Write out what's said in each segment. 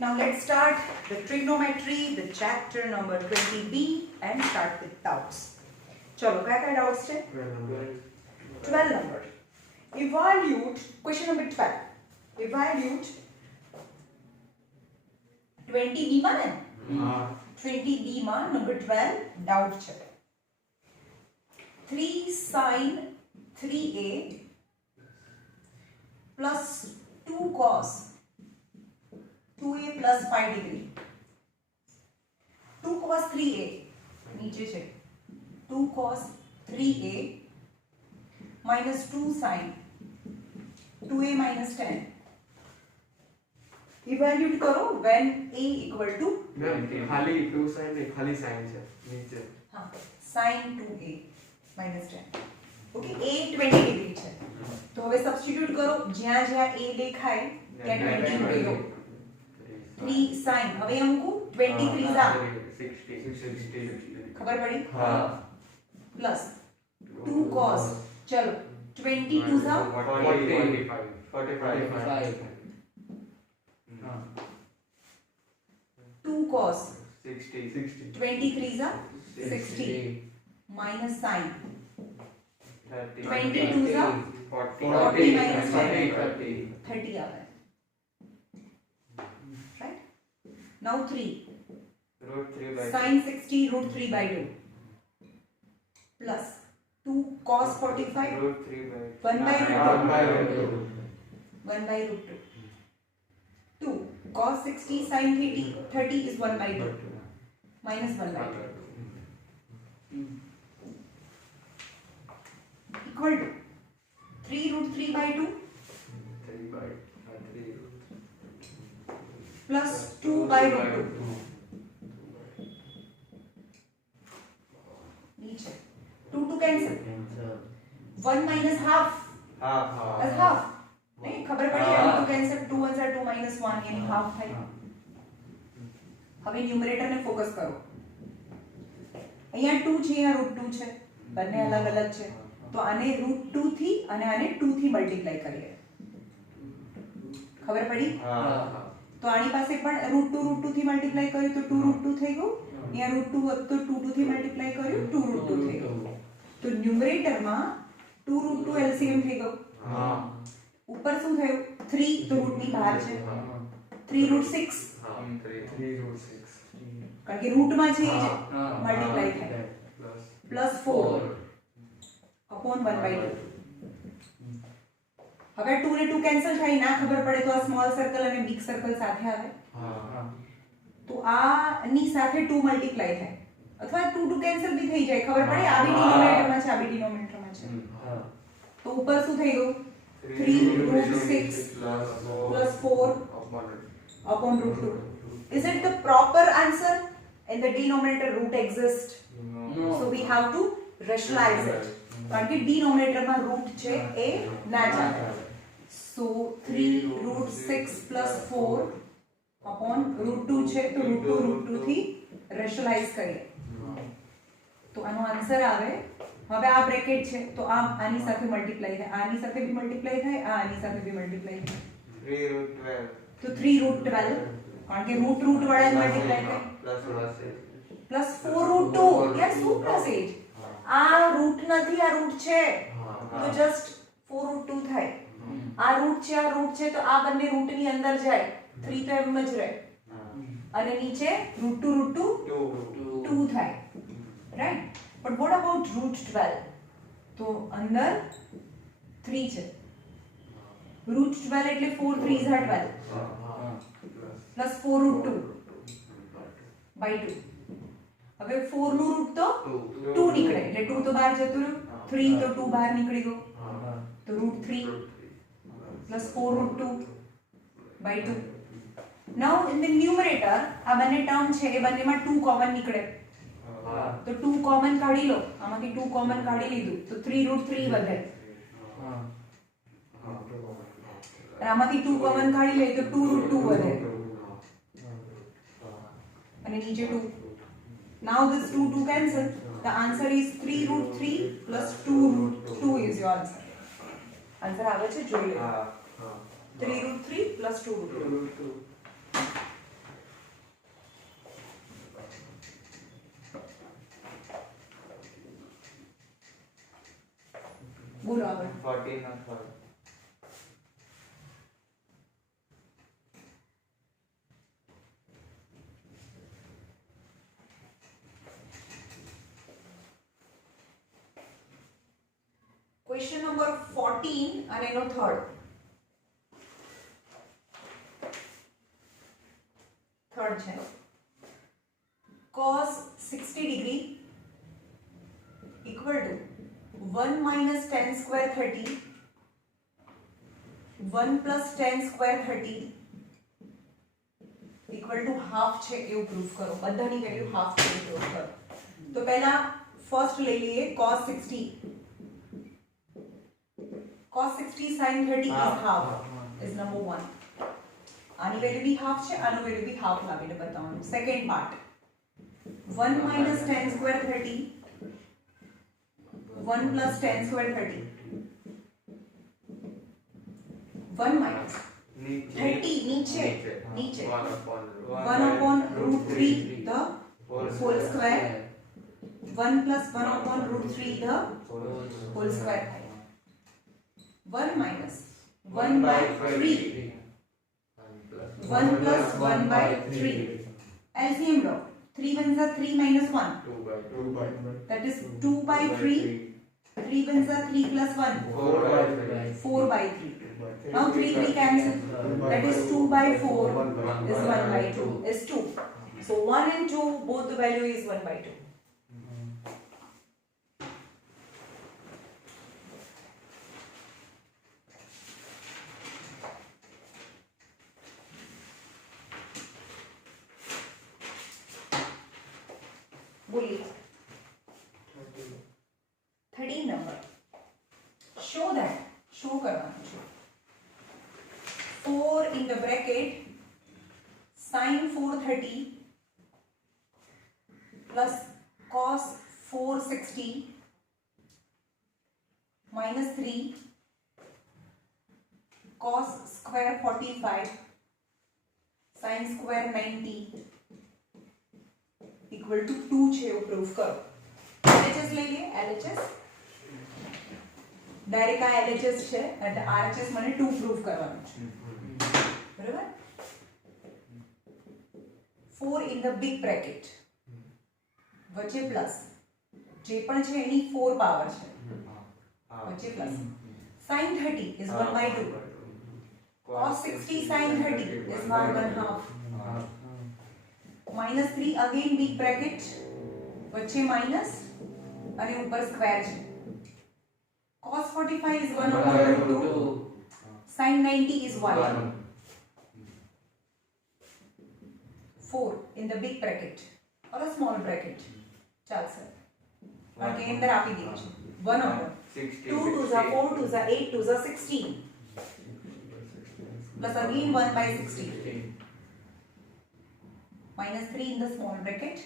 Now let's start the trigonometry, the chapter number 20b and start with doubts. चलो क्या doubts છે? 12 number. Evaluate question number 12. Evaluate 20b માં ને? 20b માં number 12 doubt છે. 3 sin 3a plus 2 cos 2a plus 5 degree 2 cos 3a नीचे છે 2 cos 3a minus 2 sin 2a minus 10 evaluate करो when a equal to खाली 2 sin नहीं खाली sin છે नीचे हाँ sin 2a minus 10 okay a 20 degree છે તો હવે સબસ્ટિટ્યુટ કરો જ્યાં જ્યાં a દેખાય ત્યાં 20 મૂકો 3 sin હવે હું મૂકું 23 જા 60 ખબર પડી हाँ પ્લસ 2 cos ચલો 22 જા 45 2 cos 60 23 જા 60 minus sin 22 જા 40 minus 30 આવે right now 3 sin 60 root 3 by 2 plus 2 cos 45 1 by root 2 1 by root 2 2 cos 60 sin 30 is 1 by 2 minus 1 by 2 equal to 3 root 3 by 2 plus 2 by root 2 नीचे 2 to cancel 1 minus half as half नहीं खबर पड़ी 2 to cancel 2 1 2 minus 1 यानी half है હવે numerator ને focus કરો અહીંયા 2 છે અહીંયા √2 છે બંને અલગ અલગ છે તો આને √2 થી અને આને 2 થી મલ્ટીપ્લાય કરીએ ખબર પડી તો આની પાસે પણ √2 થી મલ્ટીપ્લાય કર્યું તો 2 √2 થઈ ગયું અહીંયા √2 હતું તો 2 થી મલ્ટીપ્લાય કર્યું 2 √2 થઈ ગયું તો ન્યુમરેટર માં 2 √2 એલસીએમ થઈ ગયું ઉપર શું થયું 3 તો √ ની બહાર છે 3 √6 કારણ કે રૂટ માં છે એ જ મલ્ટીપ્લાય થાય પ્લસ 4 upon 1 by 2 હવે 2 ને 2 કેન્સલ થાય ના ખબર પડે તો આ સ્મોલ સર્કલ અને બિગ સર્કલ સાથે આવે તો આ ની સાથે 2 મલ્ટીપ્લાય થાય અથવા 2 2 કેન્સલ બી થઈ જાય ખબર પડે આ બી ડિનોમિનેટરમાં છે આ બી ડિનોમિનેટરમાં છે તો ઉપર શું થઈ ગયું 3 √6 plus 4 upon √2 is it the proper answer in the denominator root exists so we have to rationalize it કારણ કે ડિનોમિનેટર માં રૂટ છે એ ના ચાલે સો 3 √6 plus 4 upon √2 છે તો √2 થી રેશનલાઇઝ કરીએ તો આનો આન્સર આવે હવે આ બ્રેકેટ છે તો આ આની સાથે મલ્ટીપ્લાય થાય આની સાથે બી મલ્ટીપ્લાય થાય આની સાથે બી મલ્ટીપ્લાય થાય 3 √12 તો 3 √12 કારણ કે √√ વડે મલ્ટીપ્લાય થાય પ્લસ 4 √2 યાર શું પ્લસ 8 આ રૂટ નથી આ રૂટ છે તો જસ્ટ 4 √2 થાય આ રૂટ છે તો આ બંને રૂટ ની અંદર જાય 3 તો એમ જ રહે અને નીચે √2 2 થાય રાઈટ બટ વોટ અબાઉટ √12 તો અંદર 3 છે √12 એટલે 4 3 is 12 પ્લસ 4 √2 by 2 હવે 4 નું રૂટ તો 2 નીકળે એટલે 2 તો બહાર જતું રહ્યું 3 તો 2 બહાર નીકળી ગયો તો √3 plus 4 √2 by 2 now in the numerator આ બંને ટર્મ છે એ બંનેમાં 2 કોમન નીકળે તો 2 કોમન કાઢી લો આમાંથી 2 કોમન કાઢી લીધું તો 3 √3 વધે અને આમાંથી 2 કોમન કાઢી લે તો 2 √2 વધે અને નીચે 2 now this 2 2 cancel the answer is 3 √3 plus 2 √2 is your answer answer આવે છે જોઈ લો 3 √3 plus 2 √2 બોલો આગળ 14 નો થર્ડ. ક્વેશ્ચન નંબર 14 અને એનો થર્ડ છે cos 60 degree equal to 1 minus tan square 30 1 plus tan square 30 equal to half છે એવું પ્રૂફ કરો બધાની વેલ્યુ હાફ છે એવું પ્રૂફ કરો તો પહેલા ફર્સ્ટ લઈ લઈએ cos 60 cos 60 sin 30 is half is number 1 આની વેલ્યુ બી હાફ છે આનું વેલ્યુ બી હાફ લાવીને બતાવવાનું second part 1 minus tan square 30 1 plus tan square 30 1 minus 30 नीचे 1 upon root 3 the whole square 1 plus 1 upon root 3 the whole square 1 minus 1 by 3 1 plus 1 by 3 LCM draw 3 ones are 3 minus 1 2 by that is 2 by 3 3 ones are 3 plus 1 4 by 3 now 3 cancel that is 2 by 4 is 1 by 2 is 2 so 1 and 2 both the value is 1 by 2 बोलिए 13 number show that show करवाना है 4 in the bracket sin 430 plus cos 460 minus 3 cos square 45 sin square 90 equal to 2 છે એવું proof કરો LHS લઈ લઈએ LHS direct આ LHS છે એટલે RHS મને 2 પ્રૂફ કરવાનું છે બરાબર 4 in the big bracket વચ્ચે પ્લસ જે પણ છે એની 4 પાવર છે વચ્ચે plus sin 30 is 1 by 2 cos 60 sin 30 is 1/2 minus 3 again big bracket વચ્ચે માઇનસ અને ઉપર સ્ક્વેર છે cos 45 is 1 over root 2 sin 90 is 1 4 in the big bracket or a small bracket ચાલશે કારણ કે અંદર આપી દીધું છે 1 over 2 2s are 4 2s are 8 2s are 16 plus again 1 by 16 minus 3 in the small bracket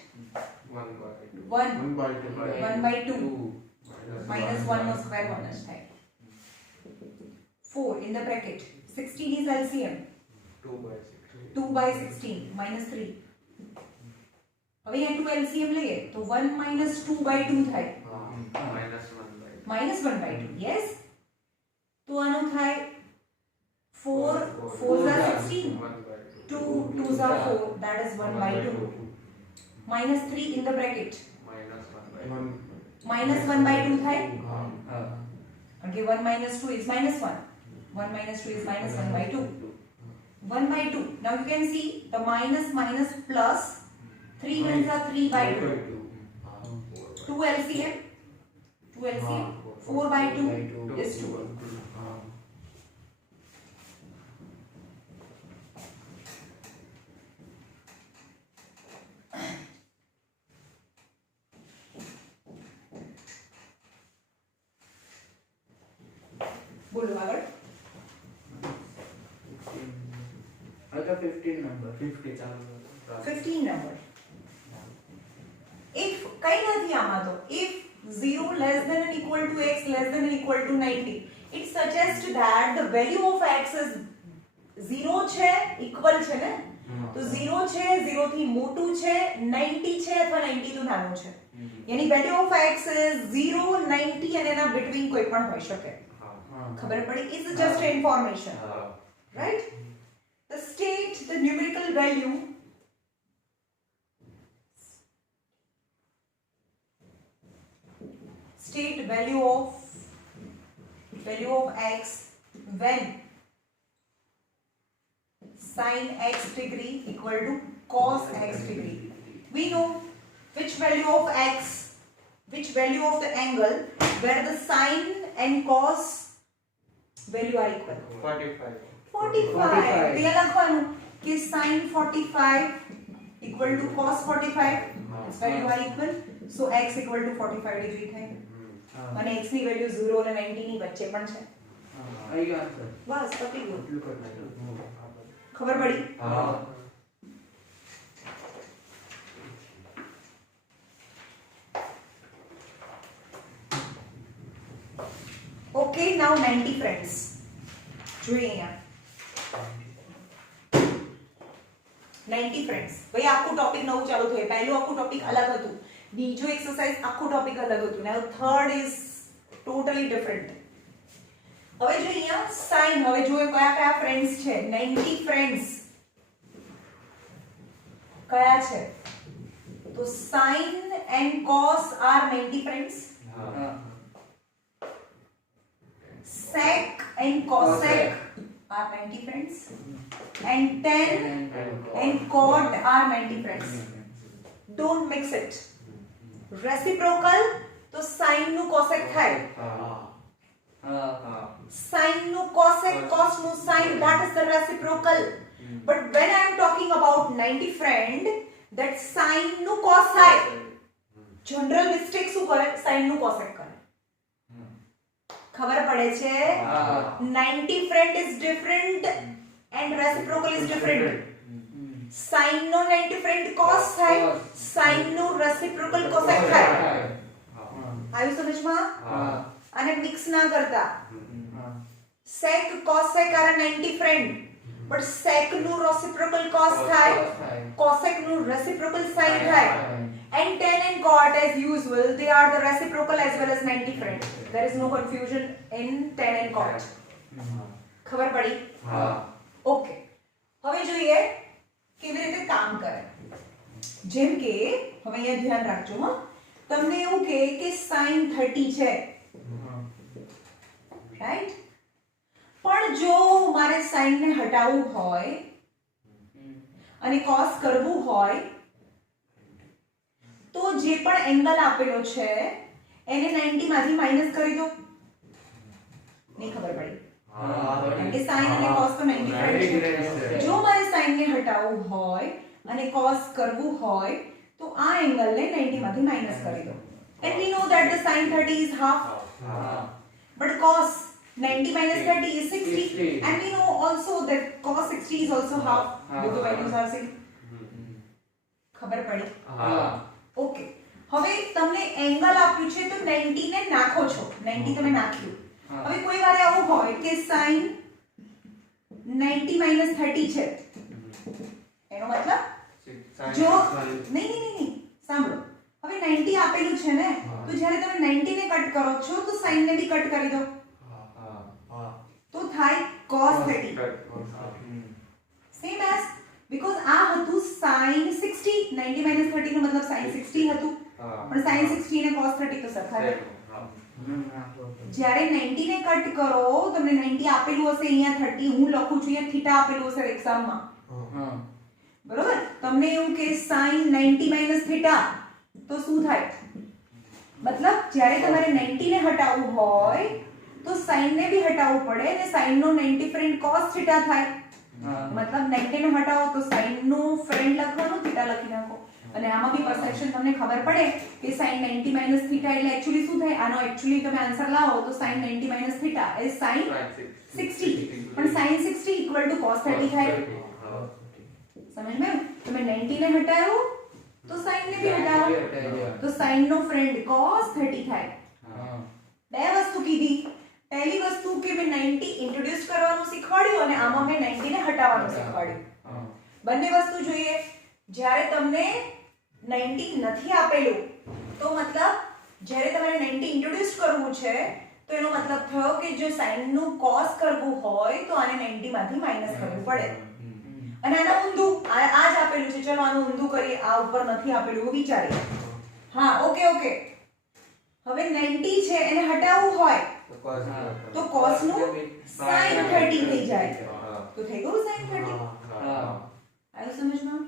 1 by 2 minus 1 no square 1 is થાય 4 in the bracket 16 is LCM 2 by 16 minus 3 હવે અહીંયા 2 LCM લઈએ તો 1 minus 2 by 2 થાય minus 1 by 2 yes તો આનું થાય 4 4s are 16 2 2s are 4 that is 1 by 2 minus 3 in the bracket minus 1 by 2 થાય okay 1 minus 2 is minus 1 1 minus 2 is minus 1 by 2 1 by 2 now you can see the minus minus plus 3 ones are 3 by 2 2 LCM 4 by 2 is 2 बोलो આગળ अच्छा 15 number 50 ચાલુ 15 number if કઈ નથી આમાં તો if 0 less than or equal to x less than or equal to 90 it suggests that the value of x is 0 છે equal છે ને તો 0 છે 0 થી મોટું છે 90 છે અથવા 90 થી નાનું છે यानी वैल्यू ऑफ x इज 0 90 અને એના between કોઈ પણ હોઈ શકે. ખબર પડી? It's just information, right? The state, the numerical value state value of x when sin x degree equal to cos x degree. We know which value of x, which value of the angle where the sin and cos value are equal. 45. 45. ત્યાં લખવાનું કે sin 45 equal to cos 45. Its value are equal. So x equal to 45 degree થાય. અને x ની value 0 અને 90 ની વચ્ચે પણ છે. આઈ ગયો આન્સર. બસ પતી ગયું. એટલું કરી નાખ્યું. ખબર પડી? Okay, now 90 friends. જોઈએ અહીંયા 90 friends. ભાઈ આખું ટોપિક નવું ચાલુ થયું. પહેલું આખું ટોપિક અલગ હતું. બીજો એક્સરસાઇઝ આખું ટોપિક અલગ હતું. Now third is totally different. હવે જો અહીંયા sin, હવે જોઈએ કયા કયા ફ્રેન્ડ્સ છે. 90 ફ્રેન્ડ્સ કયા છે? તો sin and cos are 90 friends. Sec and cosec are 90 friends. And tan and cot are 90 friends. Don't mix it. Reciprocal तो sin નું cosec થાય. Sin નું cosec, cos નું sin, that is the reciprocal. But when I am talking about 90 friend, that sin નું cos થાય. General mistake શું કરે? sin નું cosec કરે. ખબર પડે છે? 90 friend is different and reciprocal is different. sin no 90 friend cos થાય, sin નો reciprocal cosec થાય. આવ્યું સમજમાં? આને મિક્સ ના કરતા. sec cosec are 90 friend, but sec નું reciprocal cos થાય, cosec નું reciprocal sin થાય. And tan and cot as usual, they are the reciprocal as well as 90 friend. There is no confusion in tan and cot. ખબર પડી? Okay. હવે જોઈએ કેવી રીતે કામ કરે. જેમ કે હવે અહીંયા ધ્યાન રાખજો હા. તમને એવું કે sin 30 છે. રાઈટ? પણ જો મારે sin ને હટાવવું હોય અને cos કરવું હોય તો જે પણ એંગલ આપેલો છે એને 90 માંથી માઈનસ કરી દો. નહીં ખબર પડી? કે sin અને cos તો 90 ફ્રેન્ડ છે. જો મારે sin ને હટાવવું હોય અને cos કરવું હોય તો આ એંગલને 90 માંથી માઈનસ કરી દો. And we know that the sin 30 is half. But cos 90 minus 30 is 60. And we know also that cos 60 is also half. Both the values are same. ખબર પડી? ઓકે. હવે તમને એંગલ આપ્યું છે તો 90 ને નાખો છો. 90 તમે નાખ્યું. હવે કોઈ વારે આવું હોય કે sin 90 minus 30 છે. એનો મતલબ જો નહીં સાંભળો. હવે 90 આપેલું છે ને તો જ્યારે તમે 90 ને કટ કરો છો તો sin ને બી કટ કરી દો. તો થાય cos 30. Same as because આ હતું sin 60. 90 minus 30 નો મતલબ sin 60 હતું. પણ sin 60 ને cos 30 તો સરખા છે. જ્યારે 90 ને કટ કરો તમને 90 આપેલું હશે અહીંયા 30 હું લખું છું અહીંયા થીટા આપેલું હશે એક્ઝામમાં. બરોબર? તમને એવું કે sin 90 minus theta તો શું થાય? મતલબ જ્યારે તમારે 90 ને હટાવવું હોય તો sin ને બી હટાવવું પડે અને sin નો 90 ફ્રેન્ડ cos theta થાય. મતલબ 90 ને હટાવો તો sin નો ફ્રેન્ડ લખવાનું theta લખી નાખો. અને આમાં બી પરસેપ્શન તમને ખબર પડે કે sin 90 minus theta એટલે એક્ચ્યુઅલી શું થાય? આનો એક્ચ્યુઅલી તમે આન્સર લાવો તો sin 90 minus theta is sin 60. પણ sin 60 equal to cos 30 થાય. समझ में? તમે 90 ને હટાવ્યો તો sin ને બી હટાવો તો sin નો ફ્રેન્ડ cos 30 થાય. બે વસ્તુ કીધી. પહેલી વસ્તુ કે મેં 90 ઇન્ટ્રોડ્યુસ કરવાનું શીખવાડ્યું અને આમાં મેં 90 ને હટાવવાનું શીખવાડ્યું. બંને વસ્તુ જોઈએ. જ્યારે તમને 90 નથી આપેલું તો મતલબ જ્યારે તમારે 90 ઇન્ટ્રોડ્યુસ કરવું છે તો એનો મતલબ થયો કે જો sin નું cos કરવું હોય તો આને 90 માંથી માઈનસ કરવું પડે અને આના ઊંધું આ જ આપેલું છે ચલો આનું ઊંધું કરીએ આ ઉપર નથી આપેલું એવું વિચારીએ હા ઓકે હવે 90 છે એને હટાવવું હોય તો cos નું sin 30 થઈ જાય તો થઈ ગયું sin 30 આવ્યું સમજમાં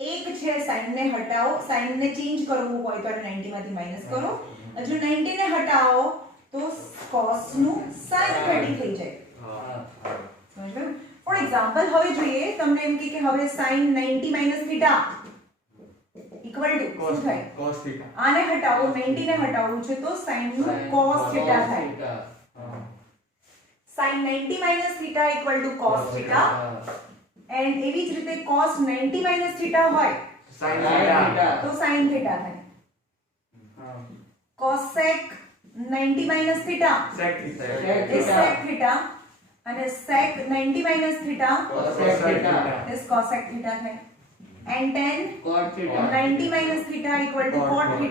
એક છે sin ને હટાવો sin ને ચેન્જ કરવું હોય તો 90 માંથી માઈનસ કરો જો 90 ને હટાવો તો cos નું sin 30 થઈ જાય સમજ્યું ફોર એક્ઝામ્પલ હવે જોઈએ તમને એમ કે હવે sin 90 - θ ઇક્વલ ટુ શું થાય cos theta આને હટાવો 90 ને હટાવવું છે તો sin નું cos θ થાય sin 90 - θ equal to cos θ and એવી જ રીતે cos 90 - θ હોય sin theta તો sin θ થાય cosec 90 - θ sec theta is sec θ અને sec 90 - θ cosec theta is cosec θ થાય and tan cot theta 90 - θ equal to cot θ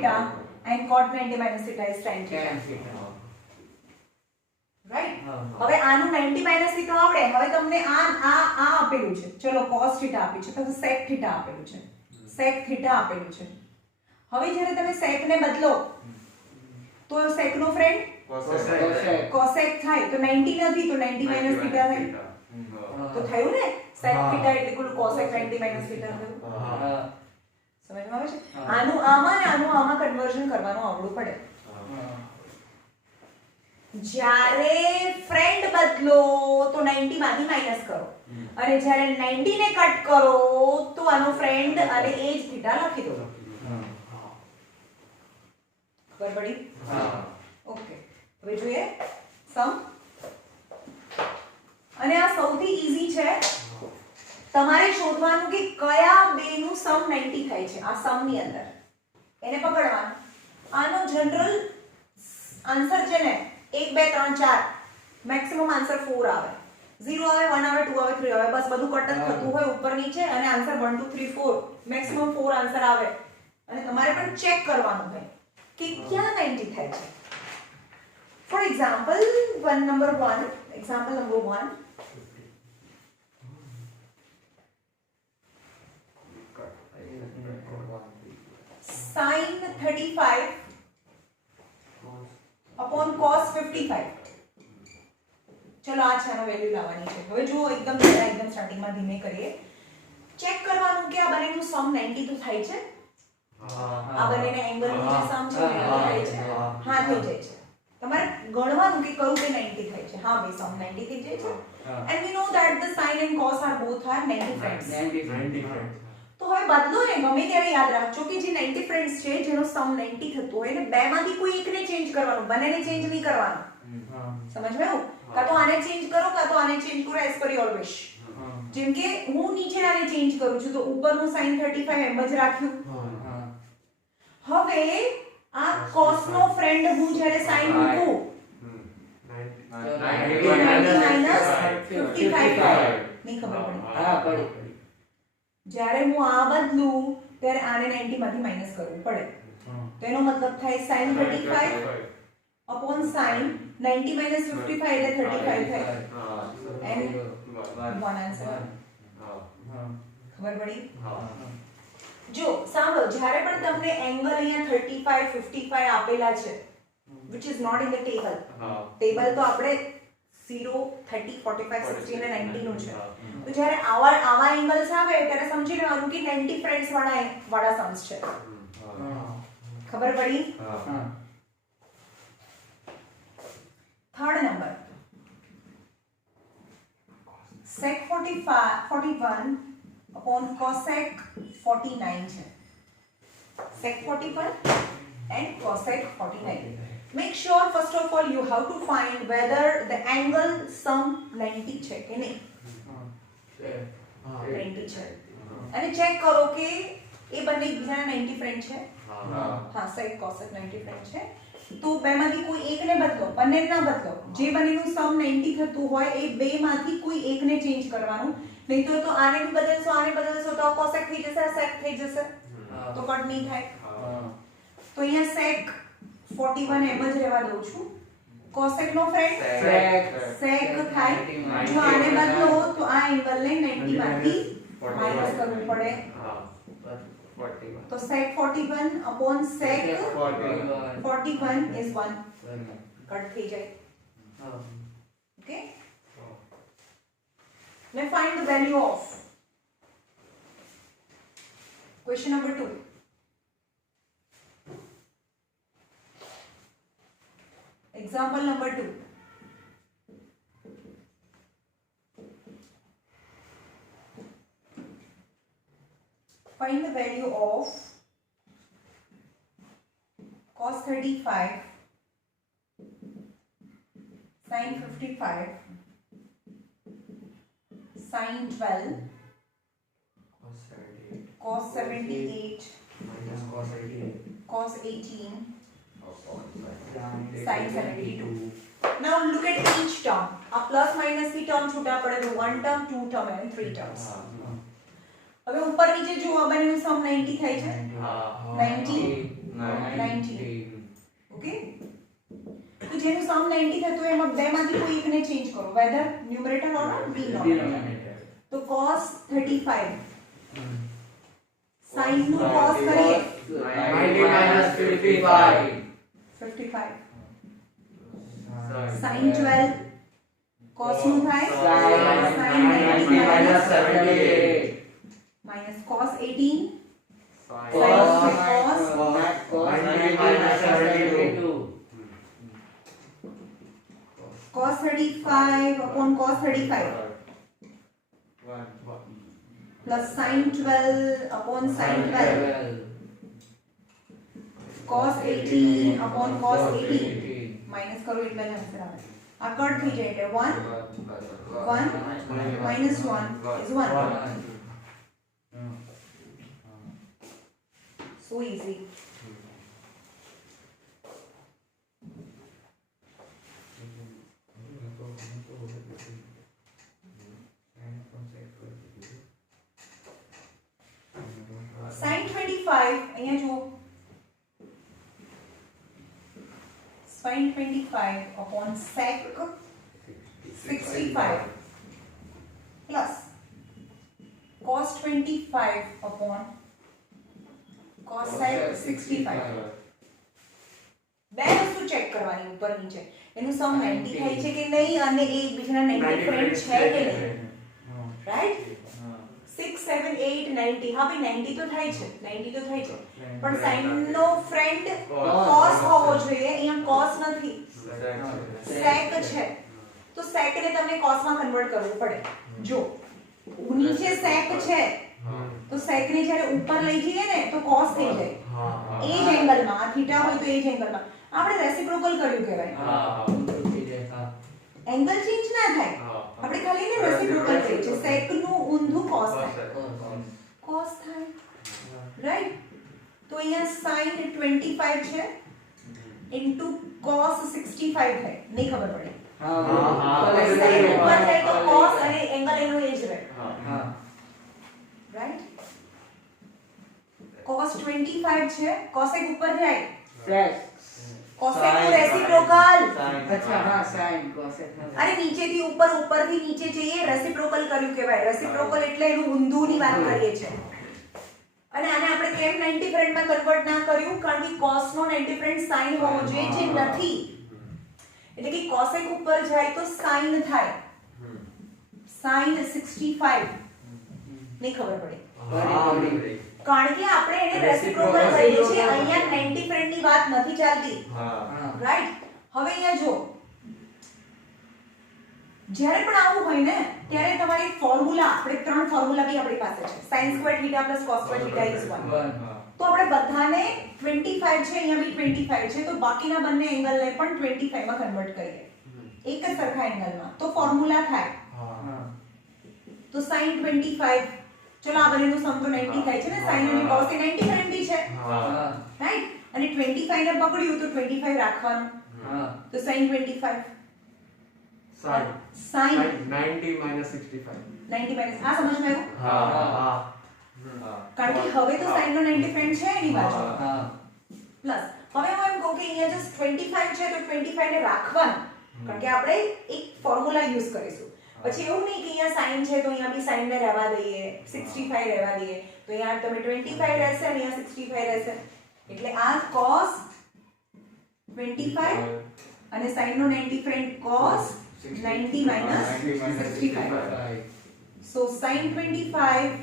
and cot 90 - θ is tan θ tan theta right હવે આનું 90 - θ આવડે હવે તમને આ આપેલું છે ચલો cos θ આપી છે તો sec θ આપેલું છે sec θ આપેલું છે હવે જ્યારે તમે sec ને બદલો તો sec no friend cosec cosec થાય તો 90 નથી તો 90 - θ થાય તો થયું ને sec θ એટલે કુલ cosec 90 - θ થયું સમજમાં આવે છે આનું આમાં કન્વર્ઝન કરવાનું આવડવું પડે જ્યારે ફ્રેન્ડ બદલો તો 90 માંથી માઈનસ કરો અને જ્યારે 90 ને કટ કરો તો આનો ફ્રેન્ડ અને એ જ થીટા લખી દો ખબર પડી ઓકે હવે જોઈએ સમ અને આ સૌથી ઈઝી છે તમારે શોધવાનું કે કયા બેનું સમ 90 થાય છે આ સમ ની અંદર એને પકડવાનું આનો જનરલ આન્સર છે ને 1 2 3 4 મેક્સિમમ આન્સર 4 આવે 0 આવે 1 આવે 2 આવે 3 આવે બસ બધું કટ જ થતું હોય ઉપર નીચે અને આન્સર 1 2 3 4 મેક્સિમમ 4 આન્સર આવે અને તમારે પણ ચેક કરવાનું હોય કે ક્યાં 90 થાય છે for example example number 1 sin 35 upon cos 55 ચલો આ છે આનો વેલ્યુ લાવવાની છે હવે જો એકદમ સ્ટાર્ટિંગ માં ધીમે કરીએ ચેક કરવાનું કે આ બંનેનું સમ 90 તો થાય છે આ બંનેના એંગલ નું જે સમ છે એ થાય છે હા થઈ જાય છે તમારે ગણવાનું કે કયું કે 90 થાય છે હા ભાઈ સમ 90 થઈ જાય છે and we know that the sin and cos are both are 90 friends 90 friends તો હવે બદલો ને ગમે ત્યારે યાદ રાખજો કે જે 90 ફ્રેન્ડ્સ છે જેનો સમ 90 થતો હોય ને બેમાંથી કોઈ એકને ચેન્જ કરવાનું બંનેને ચેન્જ નહીં કરવાનું સમજમાં આવ્યું કાં તો આને ચેન્જ કરો કાં તો આને ચેન્જ કરો એઝ પર યોર વિશ જેમ કે હું નીચે આને ચેન્જ કરું છું તો ઉપરનું sin 35 એમ જ રાખ્યું હવે આ cos નો ફ્રેન્ડ હું જ્યારે sin મૂકું 90 - 55 થાય નહીં ખબર પડી હા પડી જ્યારે હું આ બદલું ત્યારે આને 90 માંથી માઈનસ કરવું પડે તો એનો મતલબ થાય sin 35 upon sin 90 - 55 એટલે 35 થાય and one answer ખબર પડી જો સાંભળો જ્યારે પણ તમને એંગલ અહીંયા 35 55 આપેલા છે which is not in the table table તો આપણે 0 30 45 60 અને 90 નું છે તો જ્યારે આવા એંગલ્સ આવે ત્યારે સમજી લેવાનું કે 90 ફ્રેન્ડ્સ વાળા સમ્સ છે ખબર પડી third number sec 41 upon cosec 49 છે sec 41 and cosec 49 make sure first of all you have to find whether the angle sum 90 છે કે નહીં 90 છે અને ચેક કરો કે એ બંને એકબીજાના 90 ફ્રેન્ડ છે હા sec cosec 90 ફ્રેન્ડ છે તો બેમાંથી કોઈ એકને બદલો બંને ના બદલો જે બંનેનું સમ 90 થતું હોય એ બેમાંથી કોઈ એકને ચેન્જ કરવાનું નહીં તો આને બદલશો આને બદલશો તો cosec થઈ જશે sec થઈ જશે તો કટ નહીં થાય તો અહીંયા sec 41 એમ જ રહેવા દઉં છું. cosec નો ફ્રેન્ડ sec થાય. જો આને બદલો તો આ એંગલને 90 માંથી માઈનસ કરવું પડે. તો sec 41 upon sec 41 is 1. Cut થઈ જાય. Okay. Now find the value of question number 2. Example number 2. Find the value of cos 35 sin 55 sin 12 cos 78 cos 18 sin 72. Now look at each term. A plus minus की term छूटा पड़े तो 1 term, 2 term and 3 terms. હવે ઉપર નીચે જો આ બંનેનું સમ 90 થાય છે. 90 ઓકે. તો જેનું સમ 90 થતું હોય એમાં બે માંથી કોઈ એકને ચેન્જ કરો, વેધર ન્યુમરેટર ઓર ડિનોમિનેટર. તો cos 35 sin નું cos કરીએ 55 sin 12 cos નું થાય sin 90 minus cos 18 cos 35 upon cos 35 plus sin 12 upon sin 12 cos 18 upon cos 18 minus करो એટલે આન્સર આવે. આ કટ થઈ જાય એટલે 1 minus 1 is 1. So easy. Sin 25 અહીંયા જુઓ. sin 25 upon sec 65 plus cos 25 upon cosec 65. બે વસ્તુ ચેક કરવાની ઉપર નીચે. એનું સમ 90 થાય છે કે નહીં અને એ બીજાના 90 ફ્રેન્ડ છે કે નહીં. રાઈટ? 6 7 8 90. હા ભાઈ 90 તો થાય છે, 90 તો થાય છે, પણ sin નો ફ્રેન્ડ cos હોવો જોઈએ. અહીંયા cos નથી, sec છે. તો sec ને તમને cos માં કન્વર્ટ કરવું પડે. જો નીચે sec છે તો sec ને જ્યારે ઉપર લઈ જઈએ ને તો cos થઈ જાય. એ જ એંગલમાં થીટા હોય તો એ જ એંગલમાં આપણે રેસિપ્રોકલ કર્યું કહેવાય. એંગલ ચેન્જ ના થાય, આપણે ખાલી ને રેસિપ્રોકલ કરીએ છે. sec નું ઊંધું cos થાય, cos થાય. રાઈટ? તો અહીંયા sin 25 છે into cos 65 થાય. નહીં ખબર પડે. sin ઉપર જાય તો cos અને એંગલ એનું એ જ રહે. રાઈટ? cos 25 છે, cosec ઉપર જાય cosec નું રેસિપ્રોકલ. અચ્છા હા sin cosec. અરે નીચેથી ઉપર, ઉપરથી નીચે જઈએ રેસિપ્રોકલ કર્યું કહેવાય. રેસિપ્રોકલ એટલે એનું ઊંધુંની વાત કરીએ છે. અને આને આપણે કેમ 90 ફ્રેન્ડમાં કન્વર્ટ ના કર્યું? કારણ કે cos નો 90 ફ્રેન્ડ sin હોવો જોઈએ, જે નથી. એટલે કે cosec ઉપર જાય તો sin થાય. sin 65 નહીં ખબર પડે. કારણ કે આપણે એને રેસિપ્રોકલ કરીએ છીએ. અહીંયા 90 ફ્રેન્ડ ની વાત નથી ચાલતી. રાઈટ? હવે અહીંયા જો જ્યારે પણ આવું હોય ને ત્યારે તમારી ફોર્મ્યુલા, આપણે ત્રણ ફોર્મ્યુલા બી આપણી પાસે છે. sin square theta plus cos square theta is 1. તો આપણે બધાને 25 છે, અહીંયા બી 25 છે, તો બાકીના બંને એંગલને પણ 25 માં કન્વર્ટ કરીએ એક જ સરખા એંગલમાં. તો ફોર્મ્યુલા થાય. તો sin 25, ચલો આ બંનેનું સમ તો 90 થાય છે ને. sin અને cos એ 90 ફ્રેન્ડ બી છે. રાઈટ? અને 25 ને પકડ્યું તો 25 રાખવાનું. તો sin 25 sin 90 minus 65. 90 minus આ સમજમાં આવ્યું? કારણ કે હવે તો sin નો 90 ફ્રેન્ડ છે એની બાજુ. પ્લસ હવે હું એમ કહું કે અહીંયા જો 25 છે તો 25 ને રાખવાનું કારણ કે આપણે એક ફોર્મ્યુલા યુઝ કરીશું પછી એવું નહીં કે અહીંયા સાઇન છે તો અહીંયા બી સાઇન ને રહેવા દઈએ 65 રહેવા દઈએ તો અહીંયા તમે 25 રહેશે અને અહીંયા 65 રહેશે એટલે આ cos 25 અને sin નો 90 friend cos 90 minus 65 so sin 25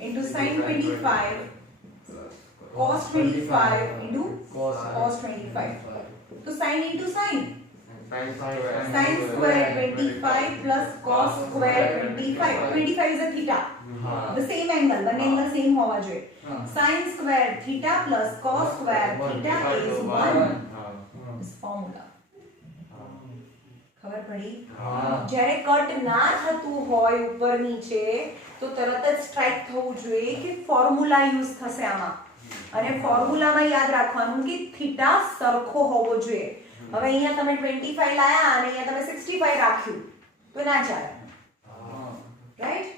into sin 25 cos 25 into cos 25 तो sin into sin sin square 25 plus cos square 25 is a theta the same angle one angle same હોવા જોઈએ sin square theta plus cos square theta is 1 is formula ખબર પડી જ્યારે cut ના થતું હોય ઉપર નીચે તો તરત જ સ્ટ્રાઇક થવું જોઈએ કે ફોર્મ્યુલા યુઝ થશે આમાં અને ફોર્મ્યુલામાં યાદ રાખવાનું કે થીટા સરખો હોવો જોઈએ હવે અહીંયા તમે 25 લાયા અને અહીંયા તમે 65 રાખ્યું તો ના ચાલે right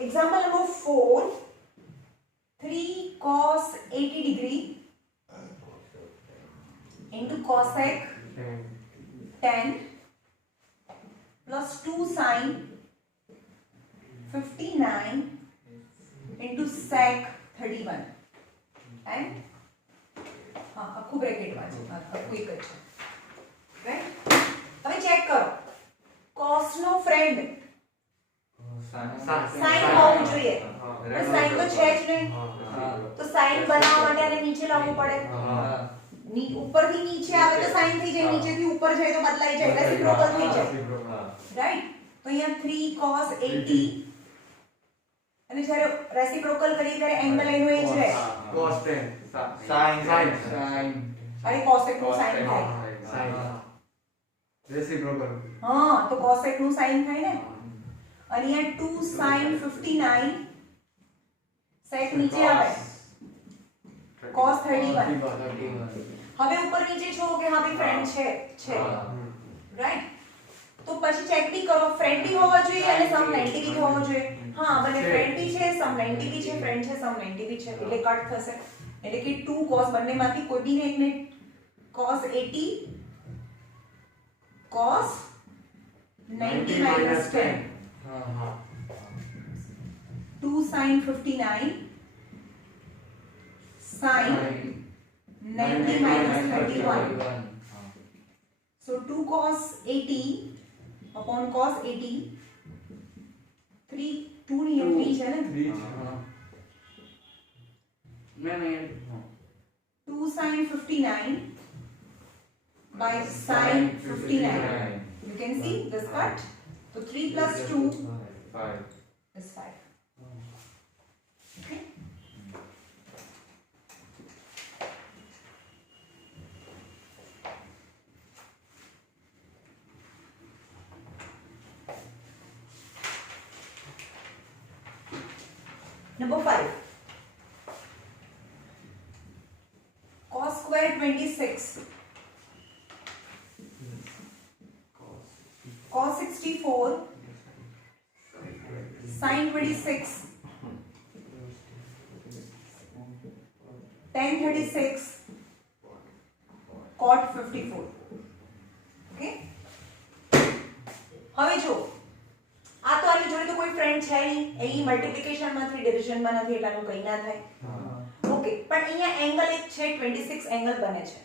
Example number 4 3 cos 80 degree into cosec 10 plus 2 sin 59 into sec 31 and આખું બ્રેકેટ વાંચો આખું એક જ છે રાઈટ હવે ચેક કરો cos નો ફ્રેન્ડ સાइन હોવું જોઈએ પણ સાइन તો છે જ નહીં તો સાइन બનાવવા માટે આને નીચે લાવવું પડે ઉપરથી નીચે આવે તો સાइन થઈ જાય નીચેથી ઉપર જાય તો બદલાઈ જાય રેસિપ્રોકલ થઈ જાય રાઈટ તો અહીંયા 3 cos 80 અને જ્યારે રેસિપ્રોકલ કરીએ ત્યારે એંગલ એનો એ જ રહે cos 10 sin અરે cosec નું sin થાય sin રેસિપ્રોકલ હા તો cosec નું sin થાય ને અને અહીંયા 2 sin 59 sec નીચે આવે cos 31 હવે ઉપર નીચે છો કે હા ભઈ ફ્રેન્ડ છે રાઈટ તો પછી ચેક બી કરો ફ્રેન્ડ બી હોવો જોઈએ અને સમ 90 બી હોવો જોઈએ હા બને ફ્રેન્ડ બી છે સમ 90 બી છે ફ્રેન્ડ છે સમ 90 બી છે એટલે કટ થશે એટલે કે 2 cos બંનેમાંથી કોઈ બીને એકને cos 80 cos 90 minus 10 2 sin 59 sin 90 minus 31 so 2 cos 80 upon cos 80 3 2 नहीं है 3 है ना 2 sin 59 by sin 59 you can see this cut so 3 plus 2 is 5 okay number 5 cos square 26 cos 64 sin 26 tan 36 cot 54 okay હવે જો આ તો આની જોડે તો કોઈ ફ્રેન્ડ છે નહીં અહીં મલ્ટીપ્લિકેશન માંથી ડિવિઝન માં નથી એટલાનું કંઈ ના થાય ઓકે પણ અહીંયા એંગલ એક છે 26 એંગલ બને છે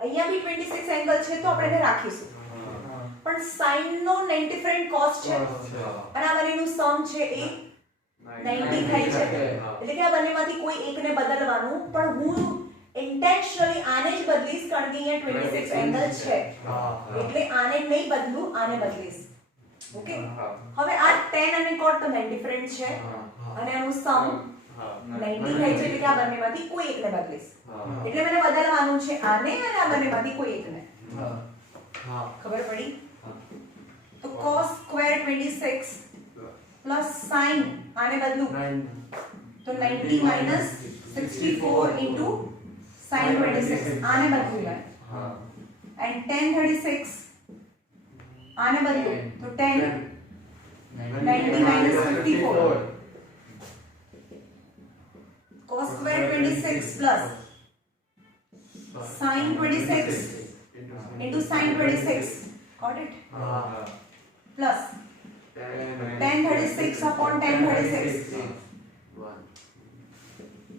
અહીંયા બી 26 એંગલ છે તો આપણે એને રાખીશું પણ sin નો 90 ફ્રેન્ડ cos છે અને આ બંનેનું સમ છે એ 90 થાય છે એટલે કે આ બંનેમાંથી કોઈ એકને બદલવાનું પણ હું ઇન્ટેન્શનલી આને જ બદલીશ કારણ કે અહીંયા 26 એંગલ છે એટલે આને નહીં બદલું આને બદલીશ ઓકે હવે આ tan અને cot તો 90 ફ્રેન્ડ છે અને આનું સમ 90 થાય છે એટલે કે આ બંનેમાંથી કોઈ એકને બદલીશ એટલે મને બદલવાનું છે આને અને આ બંનેમાંથી કોઈ એકને ખબર પડી તો cos square 26 plus sin आने बदलू 9 तो 90 minus 64 into sin 26 आने बदलू है हाँ and tan 36 आने बदलू तो 10 90 minus 54 cos square 26 plus sin 26 into sin 26 got it हाँ plus tan 36 upon tan 36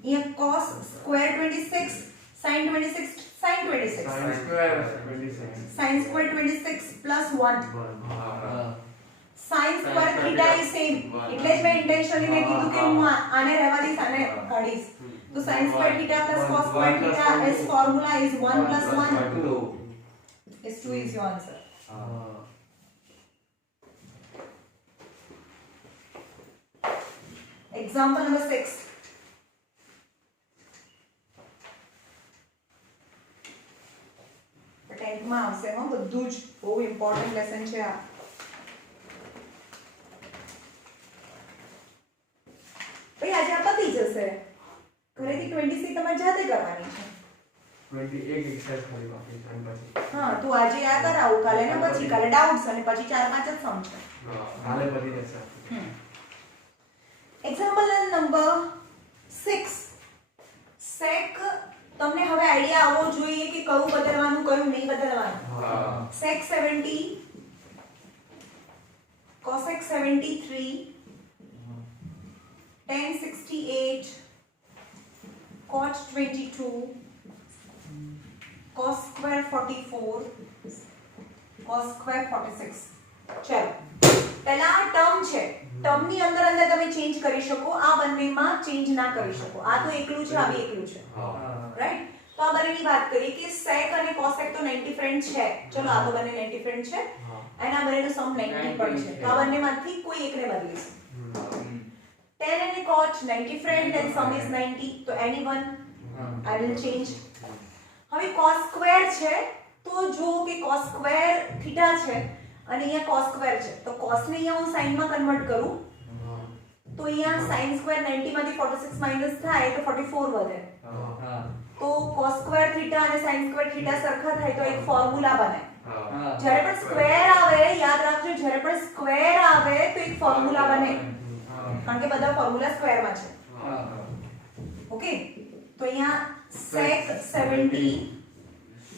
ये cos square 26 sin 26 sin 26 sin square 26 sin square 26 plus 1 sin square theta is same એટલે જ મેં ઇન્ટેન્શનલી મેં કીધું કે હું આને રહેવા દઈશ આને કાઢીશ તો sin square theta plus cos square theta is formula is 1 plus 1 is 2 is your answer example number 6 tenth માં આવશે હો બધું જ બહુ ઇમ્પોર્ટન્ટ લેસન છે આ ભાઈ આજે આ પતી જશે ઘરેથી 26 તમારે જાતે કરવાની છે 21 एक्सरसाइज खाली बाकी टाइम પછી હા તું આજે આ કરાવું કાલે ને પછી કાલે ડાઉટ્સ અને પછી 4-5 જ સમ છે હા કાલે પછી જશે એક્ઝામ્પલ નંબર 6 sec તમને હવે આઈડિયા આવવો જોઈએ કે કયું બદલવાનું કયું નહીં બદલવાનું હા sec 70 cosec 73 tan 68 cot 22 cos square 44 cos square 46 ચલો પહેલા આ ટર્મ છે ટર્મની અંદર અંદર તમે ચેન્જ કરી શકો આ બંનેમાં ચેન્જ ના કરી શકો આ તો એકલું છે આ બી એકલું છે રાઈટ તો આ બંનેની વાત કરીએ કે sec અને cosec તો 90 ફ્રેન્ડ છે ચલો આ તો બંને 90 ફ્રેન્ડ છે અને આ બંનેનો સમ 90 પણ છે તો આ બંનેમાંથી કોઈ એકને બદલીશું tan and cot 90 friend and sum is 90 તો anyone I will change હવે cos square છે તો જો કે cos square theta છે અને અહીંયા cos square છે તો cos ને અહીંયા હું sin માં કન્વર્ટ કરું તો અહીંયા sin square 90 માંથી 46 માઈનસ થાય તો 44 વધે તો cos square theta અને sin square theta સરખા થાય તો એક ફોર્મ્યુલા બને જ્યારે પણ સ્ક્વેર આવે યાદ રાખજો જ્યારે પણ સ્ક્વેર આવે તો એક ફોર્મ્યુલા બને કારણ કે બધા ફોર્મ્યુલા સ્ક્વેર માં છે ઓકે તો અહીંયા sec 70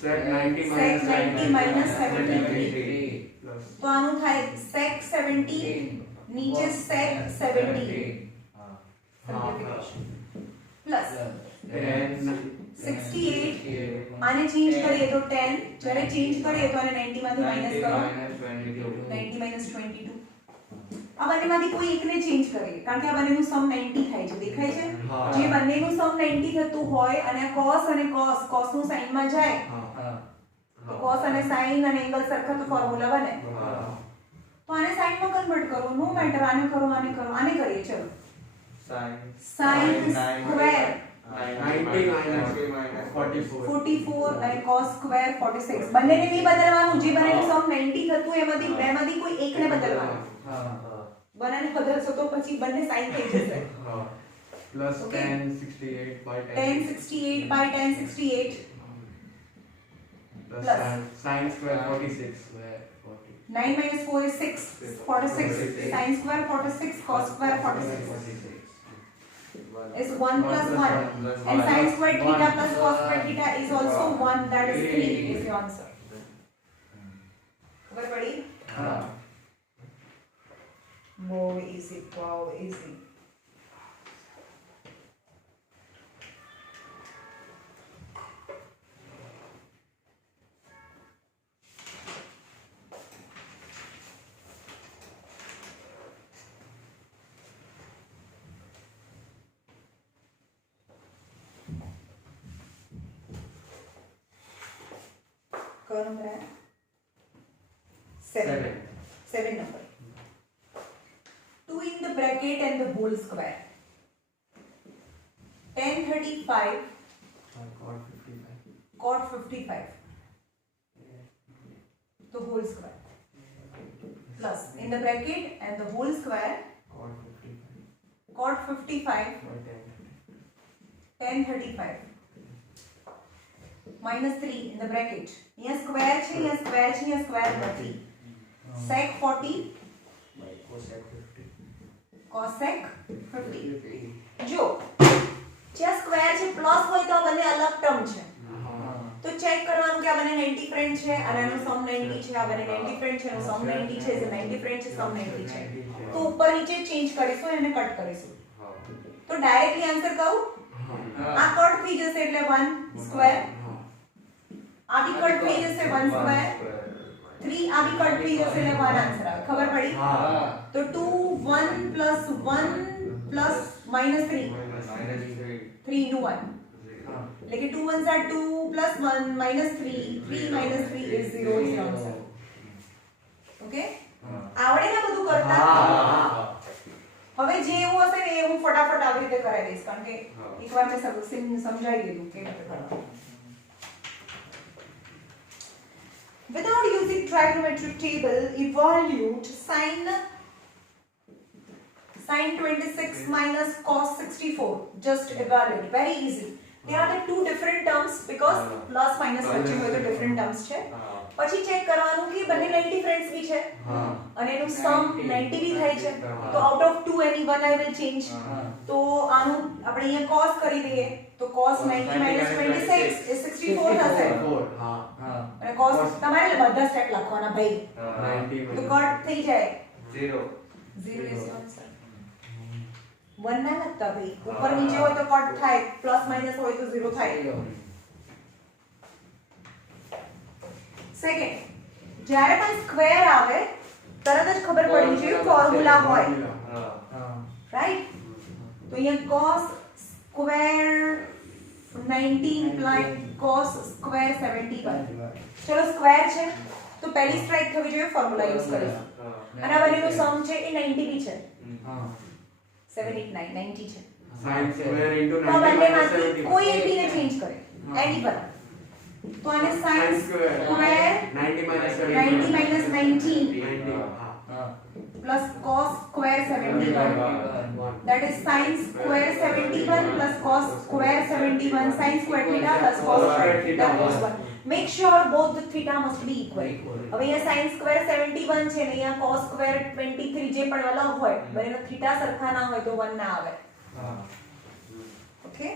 sec 90 minus 73 તો આનું થાય sec 70 નીચે sec 70 પ્લસ 68 આને ચેન્જ કરીએ તો 10 જ્યારે ચેન્જ કરીએ તો આને 90 માંથી માઈનસ કરો 90 minus 22 આ બંનેમાંથી કોઈ એકને ચેન્જ કરીએ કારણ કે આ બંનેનું સમ 90 થાય છે દેખાય છે જે બંનેનું સમ 90 થતું હોય અને cos અને cos નું sin માં જાય તો cos અને sin અને એંગલ સરખા તો ફોર્મ્યુલા બને તો આને sin માં કન્વર્ટ કરો નો મેટર આને કરીએ ચલો sin સ્ક્વેર 90 minus 44 અને cos સ્ક્વેર 46 બંનેને નહીં બદલવાનું જે બંનેનું સમ 90 થતું એમાંથી બેમાંથી કોઈ એકને બદલવાનું બંનેને બદલશો તો પછી બંને sin થઈ જશે plus tan 68 by tan 68 by tan 68 plus plus sin square 46 9 minus 4 is 6 46 sin square 46 cos square 46 is 1 plus 1 and sin square theta plus cos square theta is also 1 that is 3 is your answer खबर पड़ी more easy wow easy कौन number है 7 number 2 in the bracket and the whole square tan 35 cot 55 तो whole square plus in the bracket and the whole square cot 55 tan 35 minus 3 in the bracket. यहाँ square છે, यहाँ square છે, यहाँ square નથી. sec 40 cosec 50. જો જ્યાં square છે પ્લસ હોય તો આ બંને અલગ ટર્મ છે, તો ચેક કરવાનું કે આ બંને 90 ફ્રેન્ડ છે અને આનો સમ 90 છે, આ બંને 90 ફ્રેન્ડ છે એનો સમ 90 છે, 90 ફ્રેન્ડ છે સમ 90 છે, તો ઉપર નીચે ચેન્જ કરીશું અને કટ કરીશું. તો ડાયરેક્ટલી આન્સર કહું, આ કટ થઈ જશે એટલે 1 સ્ક્વેર, આ બી કટ થઈ જશે 1 સ્ક્વેર, 3 આ બી કટ થઈ જશે એટલે 1 આન્સર આવે. ખબર પડી? તો 2 1 plus 1 plus minus 3 3 નું 1 એટલે કે 2 1s are 2 plus 1 minus 3 3 minus 3 is 0 is the answer. Okay, આવડે ને બધું કરતા? હવે જે એવું હશે ને એ હું ફટાફટ આવી રીતે કરાવી દઈશ, કારણ કે એકવાર મેં સમજાવી દીધું કે રીતે કરવાનું. Without using trigonometric table, evaluate sin 26 minus cos 64. Just evaluate. Very easy. They are the two different terms because plus minus વચ્ચે હોય તો different terms છે. પછી ચેક કરવાનું કે બંને 90 ફ્રેન્ડ્સ બી છે અને એનું સમ 90 બી થાય છે, તો out of 2 any one I will change. તો આનું આપણે અહીંયા cos કરી દઈએ તો cos 90 minus 26 is 64 થશે. અને cos તમારે બધા સ્ટેપ લખવાના ભાઈ, તો કટ થઈ જાય 0 is the answer. 1 ના લખતા ભાઈ, ઉપર નીચે હોય તો કટ થાય, પ્લસ માઈનસ હોય તો 0 થાય. સેકન્ડ, જ્યારે પણ સ્ક્વેર આવે તરત જ ખબર પડી જોઈએ ફોર્મ્યુલા હોય, રાઈટ? તો અહીંયા cos square 90 imply cos square 71. ચલો સ્ક્વેર છે તો પહેલી સ્ટ્રાઇક થવી જોઈએ, ફોર્મ્યુલા યુઝ કરીશું. અને આ બંનેનો સમ છે એ 90 બી છે, 7 8 9 90 છે. sin square into તો આ બંનેમાંથી કોઈ એક બીને ચેન્જ કરે, એની પર. તો આને sin square 90 minus 90 plus cos square 71, that is sin square 71 plus cos square 71, sin square theta plus cos square theta plus 1. Make sure both the theta must be equal. હવે અહીંયા sin square 71 છે ને અહીંયા cos square 23 જે પણ અલગ હોય, બંનેનો theta સરખા ના હોય તો 1 ના આવે. Okay,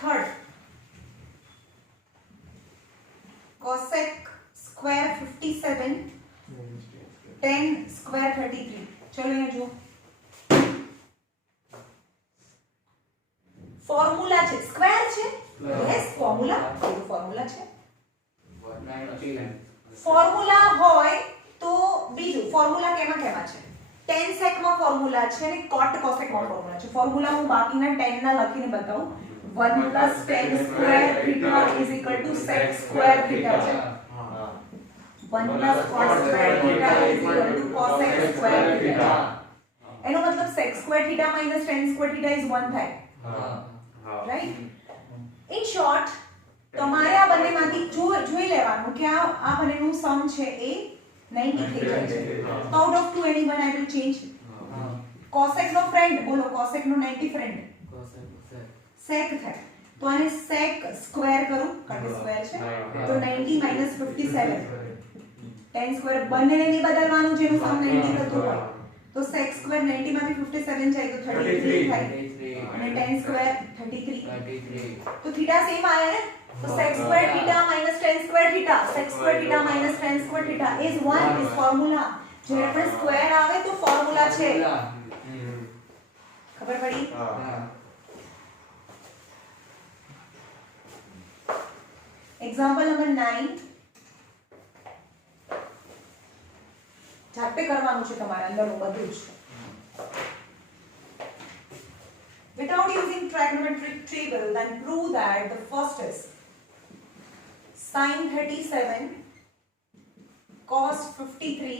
third, cosec square 57 tan square 33. ચલો અહીંયા જુઓ, ફોર્મ્યુલા છે, સ્ક્વેર છે, યસ ફોર્મ્યુલા, એ ફોર્મ્યુલા છે. ફોર્મ્યુલા હોય તો બીજું ફોર્મ્યુલા કેમાં કેમાં છે? tan sec માં ફોર્મ્યુલા છે અને cot cosec માં ફોર્મ્યુલા છે. ફોર્મ્યુલા હું બાકીના 10 ના લખીને બતાવું. 1 plus tan square theta is equal to sec square theta છે. 1 plus cos square theta is equal to cosec square theta. એનો મતલબ sec square theta minus tan square theta is 1 થાય, રાઈટ? ઇન શોર્ટ, તમારે આ બંનેમાંથી જોઈ લેવાનું કે આ બંનેનું સમ છે એ 90 થઈ જાય છે. તો out of 2 any one I will change. cosec નો ફ્રેન્ડ બોલો, cosec નો 90 ફ્રેન્ડ sec થાય, તો આને sec સ્ક્વેર કરું કારણ કે સ્ક્વેર છે, તો 90 minus 57 tan સ્ક્વેર બંનેને નહીં બદલવાનું જેનું સમ 90 થતું હોય, તો sec સ્ક્વેર 90 માંથી 57 જાય તો 33 થાય અને tan સ્ક્વેર 33. તો થીટા સેમ આયા ને, તો sec square theta minus tan square theta, sec square theta minus tan square theta is 1 is formula. જ્યારે પણ સ્ક્વેર આવે તો ફોર્મ્યુલા છે, ખબર પડી? એક્ઝામ્પલ નંબર 9, જાતે કરવાનું છે તમારે, અંદરનું બધું જ. Without using trigonometric table, then prove that the first is sin 37 cos 53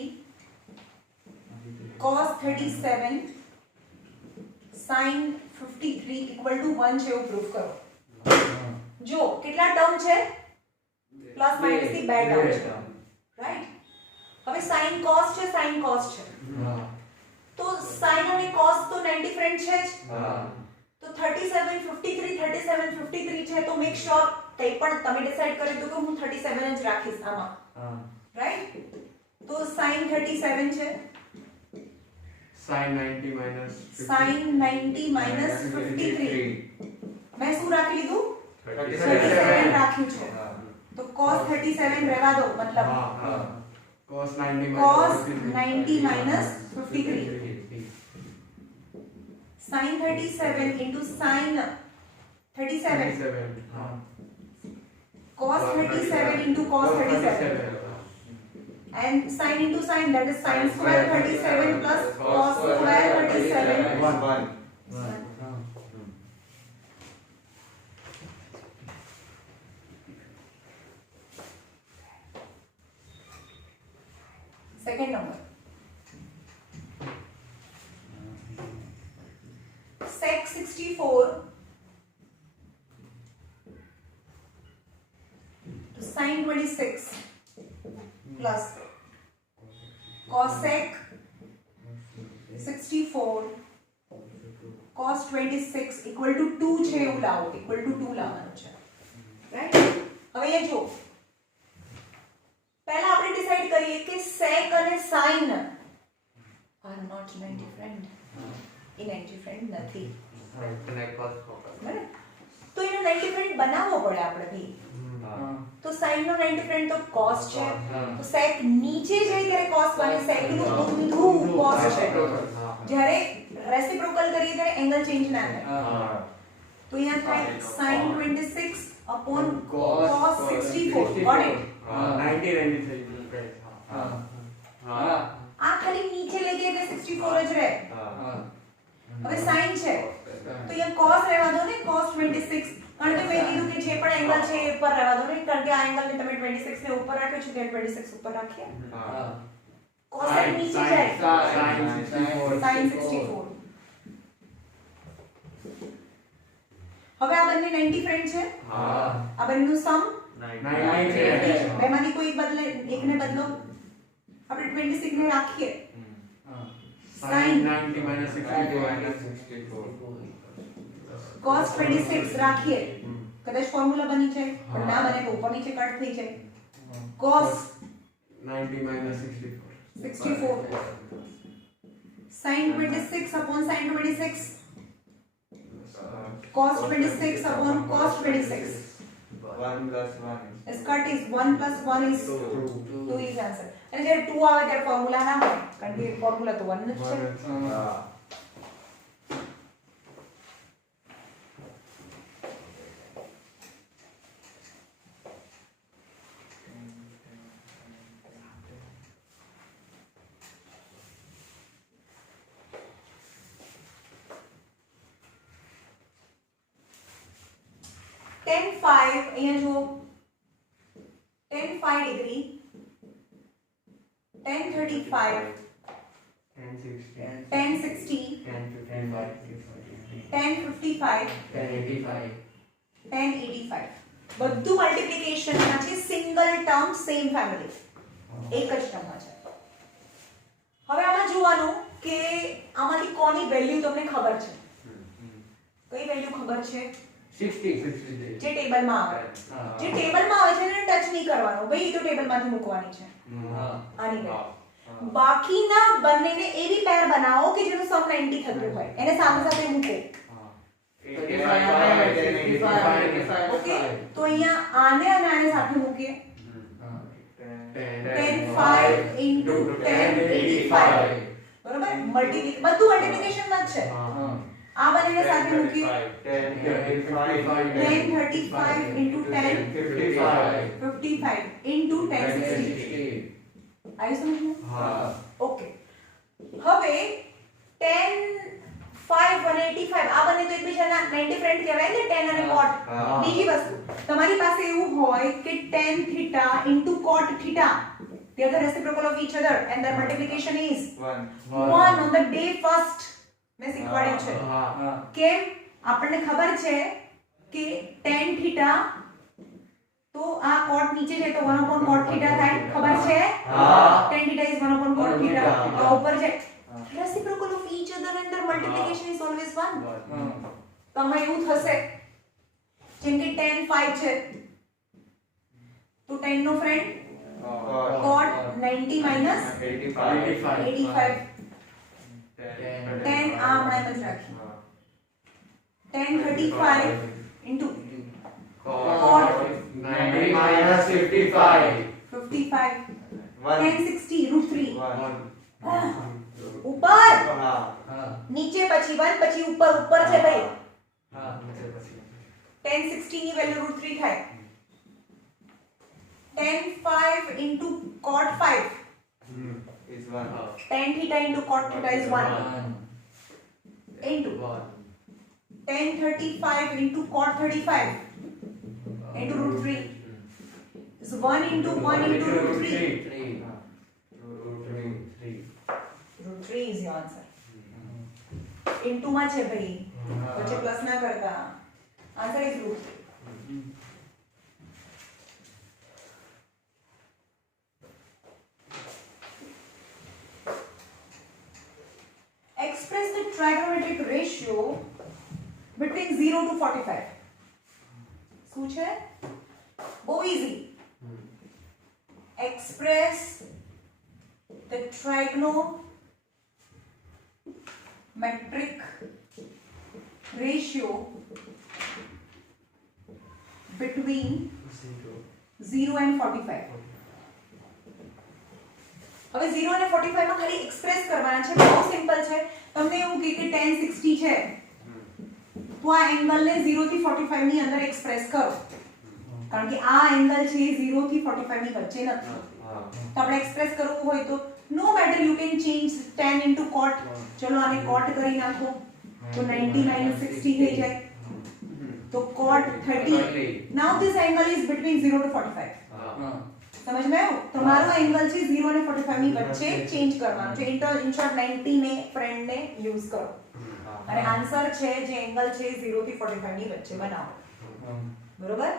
cos 37 sin 53 equal to 1 છે એવું પ્રૂફ કરો. જો કેટલા ટર્મ છે? પ્લસ માઈનસ થી બે ટર્મ છે, રાઈટ? હવે sin cos છે, sin cos છે, તો sin અને cos તો 90 ફ્રેન્ડ છે જ. તો 37 53 37 53 છે, તો મેક શ્યોર કઈ પણ તમે ડિસાઈડ કરી દો કે હું 37 જ રાખીશ આમાં, રાઈટ? તો sin 37 છે, sin 90 minus 50. sin 90 minus 53 મેં શું રાખી લીધું? 37 37 રાખ્યું છે. તો cos 37 રહેવા દો, મતલબ cos 90 cos 90 minus 53 sin 37 into sin 37 cos 37 into cos 37 and sin into sin, that is sin square 37 plus cos square 37. Second number. Sec 64 to sin 26 plus cosec 64 cos 26 equal to 2 છે એવું લાવો, equal to 2 લાવવાનું છે, right? હવે એ જો પહેલા આપણે decide કરીએ કે sec અને sin are not 90 friend. A 90 friend નથી, બરાબર? તો એનો 90 ફ્રેન્ડ બનાવવો પડે આપણે ભઈ. તો sin નો 90 ફ્રેન્ડ તો cos છે, તો sec નીચે જાય ત્યારે cos બને, sec નું ઊંધું cos છે. જ્યારે રેસિપ્રોકલ કરીએ ત્યારે એંગલ ચેન્જ ના થાય. તો અહીંયા થાય sin 26 upon cos 64. Got it? 90 થઈ ગયું. આ ખાલી નીચે લઈ ગયા એટલે 64 જ રહે. હવે sin છે તો અહીંયા cos રહેવા દો ને, cos 26. કારણ કે મેં કીધું કે જે પણ એંગલ છે એ ઉપર રહેવા દો ને, કારણ કે આ એંગલ ને તમે 26 ને ઉપર રાખ્યો છે એટલે 26 ઉપર રાખીએ. cos નીચે જાય, sin 64. હવે આ બંને 90 ફ્રેન્ડ છે, આ બંનેનું સમ 90 છે. બેમાંથી કોઈ એક બદલે, એકને બદલો. આપણે 26 ને રાખીએ, sin 90 minus 64 cos 26 રાખીએ, કદાચ ફોર્મ્યુલા બની છે પણ ના બને તો ઉપર નીચે કટ થઈ જાય. cos 90 minus 64 sin 26 upon sin 26 cos 26 upon cos 26 1 plus 1 is cut is 1 plus 1 is 2 is answer. અને જ્યારે 2 આવે ત્યારે ફોર્મ્યુલા ના હોય, કારણ કે ફોર્મ્યુલા તો 1 જ છે. tan 5 અહીંયા જો tan 5 degree, tan 35 tan 60 tan 55 tan 85 બધું મલ્ટીપ્લિકેશન માં છે, સિંગલ ટર્મ સેમ ફેમિલી, એક જ ટર્મમાં છે. હવે આમાં જોવાનું કે આમાંથી કોની વેલ્યુ તમને ખબર છે. કઈ વેલ્યુ ખબર છે? 60 જે ટેબલમાં આવે, જે ટેબલમાં આવે છે એને ટચ નહીં કરવાનું ભાઈ, એ તો ટેબલમાંથી મૂકવાની છે આની વેલ્યુ. બાકીના બંનેને એવી પેર બનાવો કે જેનું સમ 90 થતું હોય, એને સામે સાથે મૂકો. ઓકે, તો અહીંયા આને અને આને સાથે મૂકીએ. tan 5 into tan 85 બરોબર, બધું મલ્ટીપ્લિકેશન માં જ છે. આ બંનેને સાથે મૂકીએ. tan 35 into tan 55 into tan 60. આવી સમજમાં? ઓકે, હવે tan 5 અને 85 આ બંને તો એકબીજાના 90 ફ્રેન્ડ કહેવાય ને, tan અને cot. બીજી વસ્તુ તમારી પાસે એવું હોય કે tan theta into cot theta, they are the reciprocal of each other and their multiplication is 1 on the day first. મેં શીખવાડ્યું છે કેમ? આપણને ખબર છે કે tan theta તો આ cot નીચે જાય તો 1 upon cot theta થાય, ખબર છે? હા. tan theta is 1 upon cot theta. હા. તો ઉપર જાય. Reciprocal of each other and their multiplication is always 1. તો આમાં એવું થશે જેમ કે tan 5 છે તો tan no friend cot 90 minus 85. tan આ હમણાં જ રાખી. tan 35 into cot 90 minus 55. 55. One. tan 60 root 3. One. ઉપર હા. નીચે પછી 1 પછી ઉપર ઉપર છે ભાઈ. નીચે પછી tan 60 ની વેલ્યુ root 3 થાય. tan 5 into cot 5. Is one. tan theta into cot theta is 1 into tan 35 into cot 35 into root 3 is 1 into 1 into root 3. root 3 is your answer. into માં છે ભાઈ પછી પ્લસ ના કરતા. answer is root 3. Express the trigonometric ratio between 0 to 45. શું છે? બહુ easy. Express the trigonometric ratio between 0 and 45. હવે 0 અને 45 માં ખાલી એક્સપ્રેસ કરવાના છે. બહુ સિમ્પલ છે. તમને એવું કે tan 60 છે તો આ એંગલ ને 0 થી 45 ની અંદર એક્સપ્રેસ કરો, કારણ કે આ એંગલ છે 0 થી 45 ની વચ્ચે નથી. તો આપણે એક્સપ્રેસ કરવું હોય તો no matter you can change tan into cot. ચલો આને cot કરી નાખો તો 90 minus 60 થઈ જાય તો cot 30. now this angle is between 0 to 45. समझ में आयो? તમારો એંગલ છે 0 અને 45 ની વચ્ચે ચેન્જ કરવાનો છે. ઇન શોર્ટ 90 ને ફ્રેન્ડ ને યુઝ કરો અને આન્સર છે જે એંગલ છે 0 થી 45 ની વચ્ચે બનાવો. બરોબર?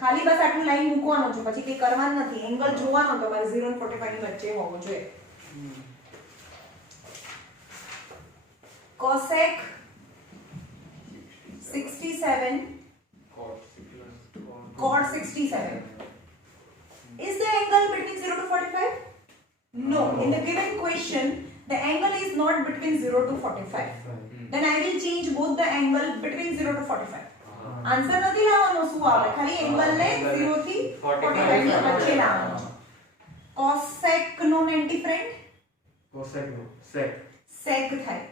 ખાલી બસ આટલું લાઈન મૂકવાનું છે, પછી કંઈ કરવાનું નથી. એંગલ જોવાનો તમારે 0 અને 45 ની વચ્ચે હોવો જોઈએ. cosec 67 cot 67 is the angle between 0 to 45? No. In the given question, the angle is not between 0 to 45. Then I will change both the angle between 0 to 45. Answer નથી લાવવાનો, શું આવે? ખાલી એંગલ ને 0 થી 45 ની વચ્ચે લાવવાનો છે. cosec નો 90 ફ્રેન્ડ cosec નો sec થાય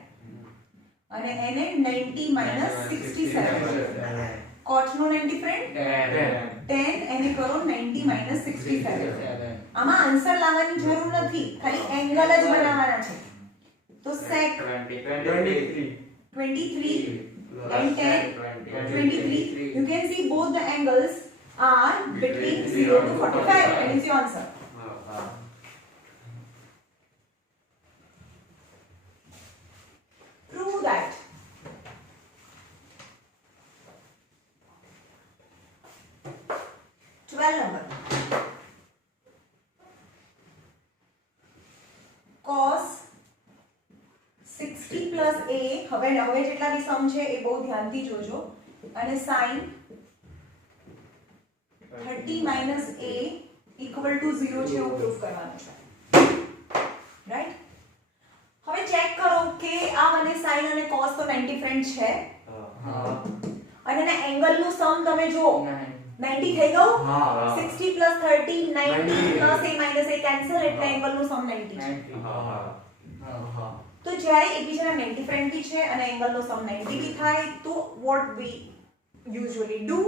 અને એને 90 minus 67. cot નો 90 ફ્રેન્ડ tan એને કરો 90 minus 67. આમાં આન્સર લાવવાની જરૂર નથી, ખાલી એંગલ જ બનાવવાના છે. તો sec 23 23 and tan 23. You can see both the angles are between 0 to 45. That is your answer. Prove that. number cos 60 plus a. હવે જેટલા બી સમ છે એ બહુ ધ્યાનથી જોજો અને sin 30 minus a equal to 0 છે એવું પ્રૂફ કરવાનું છે. રાઈટ? હવે ચેક કરો કે આ મને sin અને cos તો 90 ફ્રેન્ડ છે અને એના એંગલનું સમ તમે જુઓ 90 થઈ ગયું. 60 plus 30 90 plus a minus a cancel એટલે એંગલનું સમ 90 છે. તો જ્યારે એકબીજાના 90 ફ્રેન્ડ બી છે અને એંગલનો સમ 90 બી થાય તો what we usually do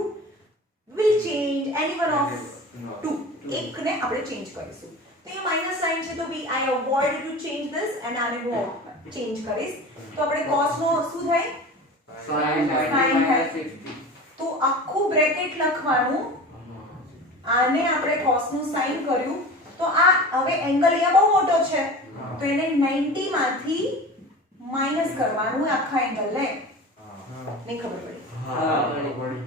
will change any one of two. એકને આપણે ચેન્જ કરીશું. તો એ માઈનસ સાઇન છે તો I avoid to change this and આને હું ચેન્જ કરીશ. તો આપણે cos નો શું થાય? sin થાય. 60. તો આખું બ્રેકેટ લખવાનું. આને આપણે cos નું સાઇન કર્યું તો આ હવે એંગલ અહીંયા બહુ મોટો છે તો એને 90 માંથી માઈનસ કરવાનું આખા એંગલ ને. નહીં ખબર પડી? હા વળી. વળી.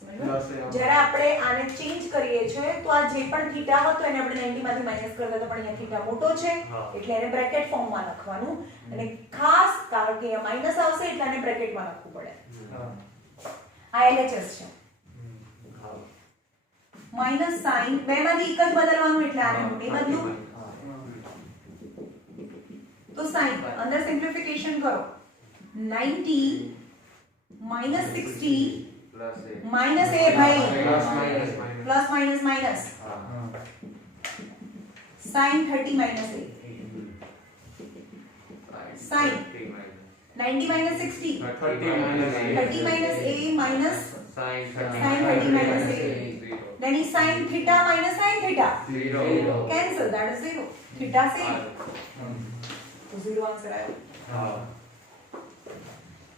સમજ્યો? પ્લસ એ જ્યારે આપણે આને ચેન્જ કરીએ છીએ તો આ જે પણ થીટા હતો એને આપણે 90 માંથી માઈનસ કરતા તો પણ અહીંયા થીટા મોટો છે હા. એટલે એને બ્રેકેટ ફોર્મમાં લખવાનું અને ખાસ કારણ કે અહીંયા માઈનસ આવશે એટલે આને બ્રેકેટમાં લખવું પડે. આ LHS છે. માઈનસ સાઈન બે માંથી એક જ બદલવાનું એટલે આને હું નહીં બદલું. તો સાઈન અંદર સિમ્પ્લિફિકેશન કરો 90 માઈનસ 60 પ્લસ એ માઈનસ એ ભાઈ plus minus plus minus minus sin 30 minus a sin 90 minus 60 30 minus 30 minus a minus sin sin 30 minus a then is sin theta minus sin theta 0 cancel that is 0 theta same તો 0 answer આવ્યો. હા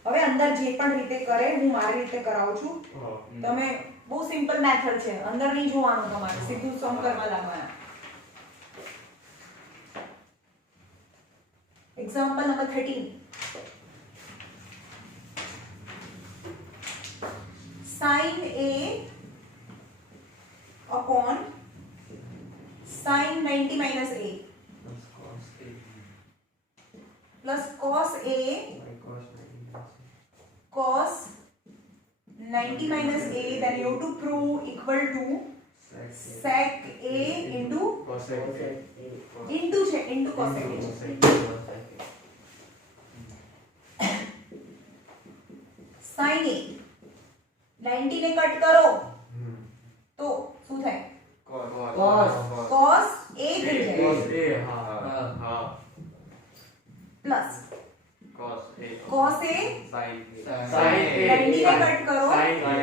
હવે અંદર જે પણ રીતે કરે હું મારી રીતે કરાવું છું તમે બહુ સિમ્પલ મેથડ છે અંદર નહીં જોવાનું તમારે સીધું સમ કરવા લાગવાના. Example number 13. Sin A upon sin 90 minus A plus cos A cos 90 minus A, then you have to prove equal to sec A into cosec A. into cosec A. sin A 90 ને cut કરો તો શું થાય Cos. cos A થઈ જાય cos A હા હા plus cos a cos A sin sin A 90 ને કટ કરો sin A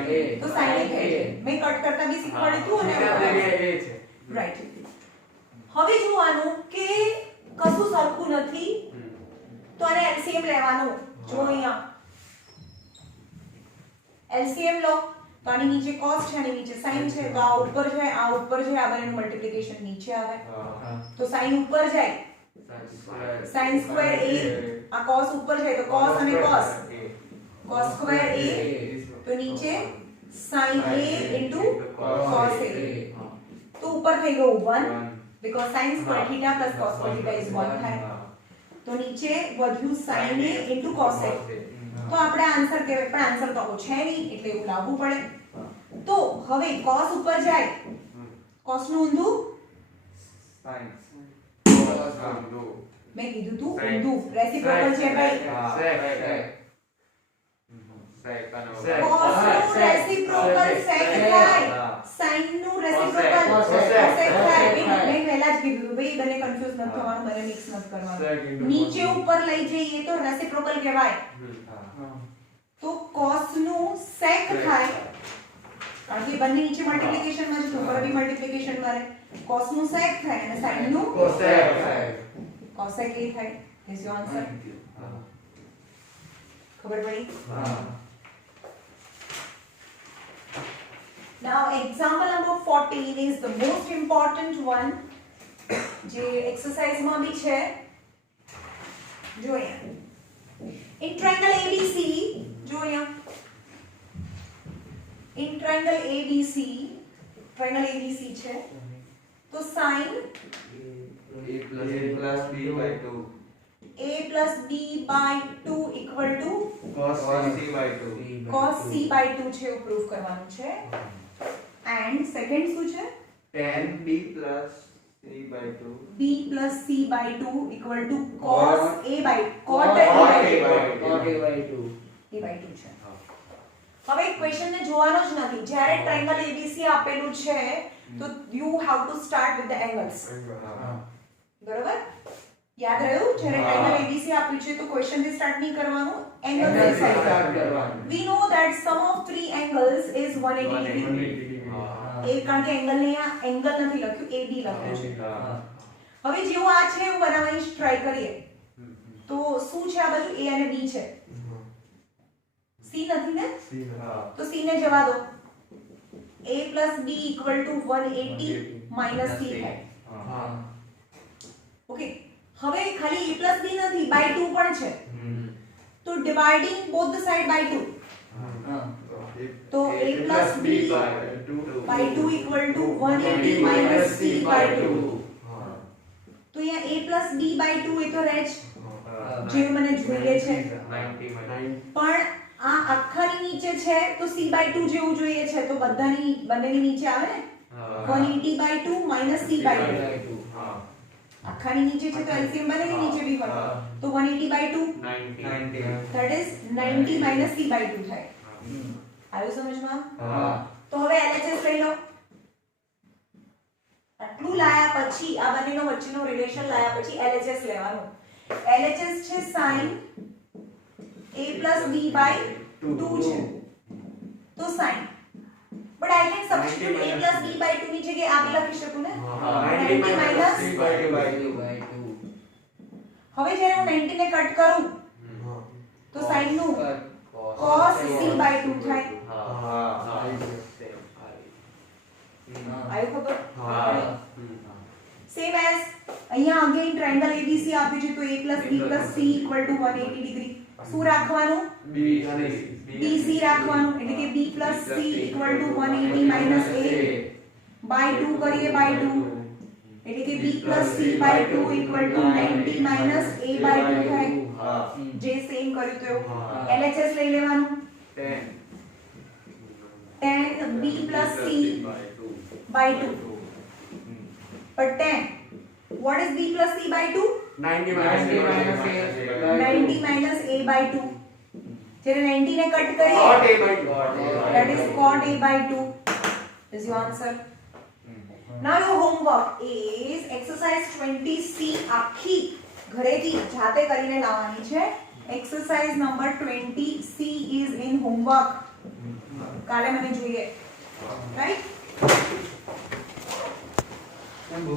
તો sin A થઈ જાય. મેં કટ કરતા બી શીખવાડ્યું હતું અને એ છે રાઈટ. હવે જોવાનું કે કશું સરખું નથી તો આને LCM લેવાનું. જો અહીંયા LCM લો તો આની નીચે cos છે આની નીચે sin છે તો આ ઉપર જાય આ બંનેનું મલ્ટીપ્લિકેશન નીચે આવે તો sin ઉપર જાય sin સ્ક્વેર A આ cos ઉપર જાય તો cos અને cos સ્ક્વેર A તો નીચે sin A into cos A તો ઉપર થઈ ગયું 1 because sin square theta plus cos square theta is 1 થાય તો નીચે વધ્યું sin A into cos A તો આપણે આન્સર કહેવાય પણ આન્સર તો છે નહીં એટલે એવું લાવવું પડે. તો હવે cos ઉપર જાય cos નું ઊંધું sin મેં કીધું તું ઊંધું રેસિપ્રોકલ છે ભાઈ cos નું રેસિપ્રોકલ sec થાય sin નું રેસિપ્રોકલ cosec થાય. મેં પહેલા જ કીધું હતું ભાઈ બંને કન્ફ્યુઝ ન થવાનું મને મિક્સ ન કરવાનું. નીચે ઉપર લઈ જઈએ તો રેસિપ્રોકલ કહેવાય તો cos નું sec થાય કારણ કે બંને નીચે મલ્ટીપ્લિકેશન માં છે તો ઉપર બી મલ્ટીપ્લિકેશન માં રહે cos નું sec થાય અને sin નું cosec cosec A થાય. Is your answer? ખબર પડી? Now example number 14 is the most important one જે એક્સરસાઇઝ માં બી છે. જો અહીંયા in triangle ABC જો અહીંયા in triangle ABC છે તો sin a plus b by 2 A plus B by 2 equal to cos c by 2 cos C by 2 છે એવું પ્રૂફ કરવાનું છે. and second શું છે tan b plus c by 2 B plus C by 2 equal to cos A by cot A cot by A 2 by Cot A by 2. A by 2 છે. હવે question ને જોવાનો જ નથી. જ્યારે ટ્રાયંગલ ABC આપેલું છે તો you have to start with the angles. બરોબર યાદ રહ્યું જ્યારે ટ્રાયંગલ ABC આપ્યું છે તો ક્વેશ્ચન થી સ્ટાર્ટ નહીં કરવાનું એંગલ થી Angles start start કરવાનું. કરવાનું. We know that sum of three angles is 180 degree. એ કારણ કે એંગલ ને આ એંગલ નથી લખ્યું AB લખ્યું છે. હવે જેવું આ છે એવું બનાવવાની ટ્રાય કરીએ તો શું છે આ બાજુ A અને B છે C નથી ને તો C ને જવા દો A plus B equal to 180 minus C થાય. ઓકે હવે ખાલી A plus B નથી by 2 પણ છે તો dividing both the side by 2 तो a plus b by 2 equal to 180 minus c by 2. તો અહીંયા a plus b by 2 એ તો રહે જ જે મને જોઈએ છે, 90 પણ આ આખાની નીચે છે તો c by 2 જેવું જોઈએ છે, તો બંનેની નીચે આવે ને 180 by 2 minus c by 2. આખાની નીચે છે તો LCM બંનેની નીચે બી હોય તો 180 by 2 that is 90 minus c by 2 થાય. આવ્યું સમજમાં? તો હવે LHS લઈ લો. આટલું લાયા પછી આ બંનેનો વચ્ચેનો રિલેશન લાયા પછી LHS લેવાનું. LHS છે sin a plus b by 2 છે તો sin, but I can substitute a plus b by 2 ની જગ્યાએ આ બી લખી શકું ને 90 minus c by 2 હવે જ્યારે હું 90 ને કટ કરું તો sin નું cos c by 2 થાય. આયું ખબર? સેમ એઝ અહીંયા અગેન ટ્રાયેંગલ ABC આપ્યું છે તો a plus b plus c equal to 180 degree. શું રાખવાનું? BC રાખવાનું, એટલે કે b plus c equal to 180 minus a by 2 કરીએ by 2 એટલે કે b plus c by 2 equal to 90 minus a by 2 થાય. જે સેમ કર્યું તો એવું LHS લઈ લેવાનું. tan b plus c by 2 but tan what is b plus c by 2? 90 minus a by 2. જ્યારે 90 ને કટ કરીએ that is cot a by 2 is your answer. Now your homework is exercise 20C આખી ઘરેથી જાતે કરીને લાવવાની છે. exercise number 20C is in homework. કાલે મને જોઈએ, રાઈટ?